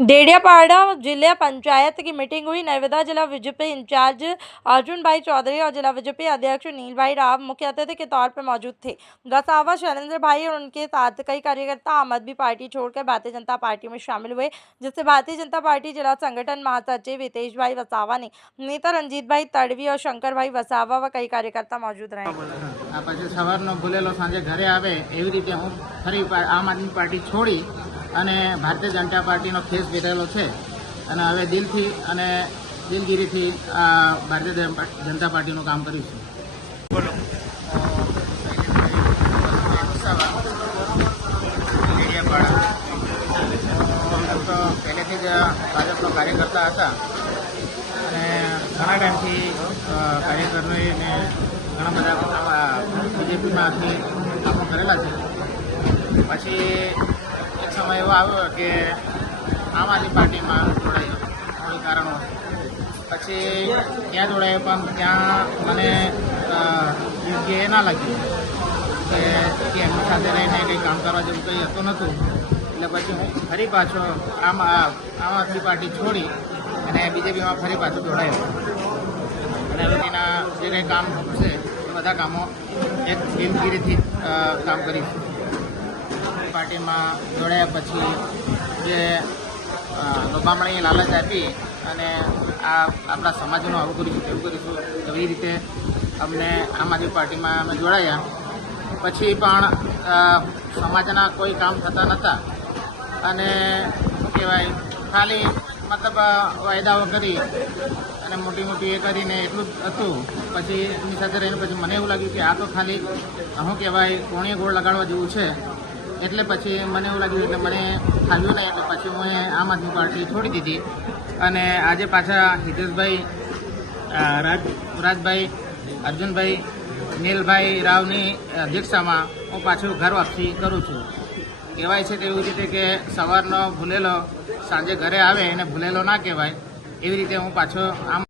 डेडियापाड़ा जिला पंचायत की मीटिंग हुई। नर्मदा जिला बीजेपी इंचार्ज अर्जुन भाई चौधरी और जिला बीजेपी अध्यक्ष नील भाई राव मुख्य अतिथि के तौर पर मौजूद थे। वसावा शैलेंद्र भाई और उनके साथ कई कार्यकर्ता आम आदमी पार्टी छोड़कर भारतीय जनता पार्टी में शामिल हुए, जिससे भारतीय जनता पार्टी जिला संगठन महासचिव हितेश भाई वसावा ने नेता रंजीत भाई तड़वी और शंकर भाई वसावा व कई कार्यकर्ता मौजूद रहे। પછી સવારનો ભૂલેલો સાંજે ઘરે આવે એવી રીતે હું ફરી આમ આદમી પાર્ટી છોડી અને ભારતીય જનતા પાર્ટીનો ખેસ પહેરેલો છે અને હવે દિલથી અને દિલગીરીથી ભારતીય જનતા પાર્ટીનું કામ કરીશું। બોલો તો પહેલેથી જ ભાજપનો કાર્યકર્તા હતા અને ઘણા ટાઈમથી કાર્યકરોને ઘણા બધા બીજેપીમાંથી કામો કરેલા છે। પછી એક સમય એવો આવ્યો કે આમ આદમી પાર્ટીમાં જોડાયો કોઈ કારણો, પછી ત્યાં જોડાયો પણ ત્યાં મને યોગ્ય એ ના લાગ્યું કે એમની સાથે રહીને કંઈ કામ કરવા જેવું કંઈ હતું નહોતું। એટલે પછી હું ફરી પાછો આમ આદમી પાર્ટી છોડી અને બીજેપીમાં ફરી પાછો જોડાયો અને હવે તેના જે કંઈ કામ છે એ બધા કામો એક દિલગીરીથી કામ કરીશું। પાર્ટીમાં જોડાયા પછી જે લોભામણી લાલચ આપી અને આપણા સમાજનું આવું કરીશું તેવું કરીશું એવી રીતે અમને આમ આદમી પાર્ટીમાં અમે જોડાયા। પછી પણ સમાજના કોઈ કામ થતા નહોતા અને શું કહેવાય ખાલી મતલબ વાયદાઓ કરી અને મોટી મોટી એ કરીને એટલું જ હતું। પછી એમની સાથે રહીને પછી મને એવું લાગ્યું કે આ તો ખાલી શું કહેવાય કોણીએ ગોળ લગાડવા જેવું છે, એટલે પછી મને એવું લાગ્યું એટલે મને ફાવ્યું નહીં, એટલે પછી હું આમ આદમી પાર્ટી છોડી દીધી અને આજે પાછા હિતેશભાઈ રાજભાઈ અર્જુનભાઈ નીલભાઈ રાવની અધ્યક્ષતામાં હું પાછું ઘર વાપસી કરું છું। કહેવાય છે તેવી રીતે કે સવારનો ભૂલેલો સાંજે ઘરે આવે એને ભૂલેલો ના કહેવાય, એવી રીતે હું પાછો આમ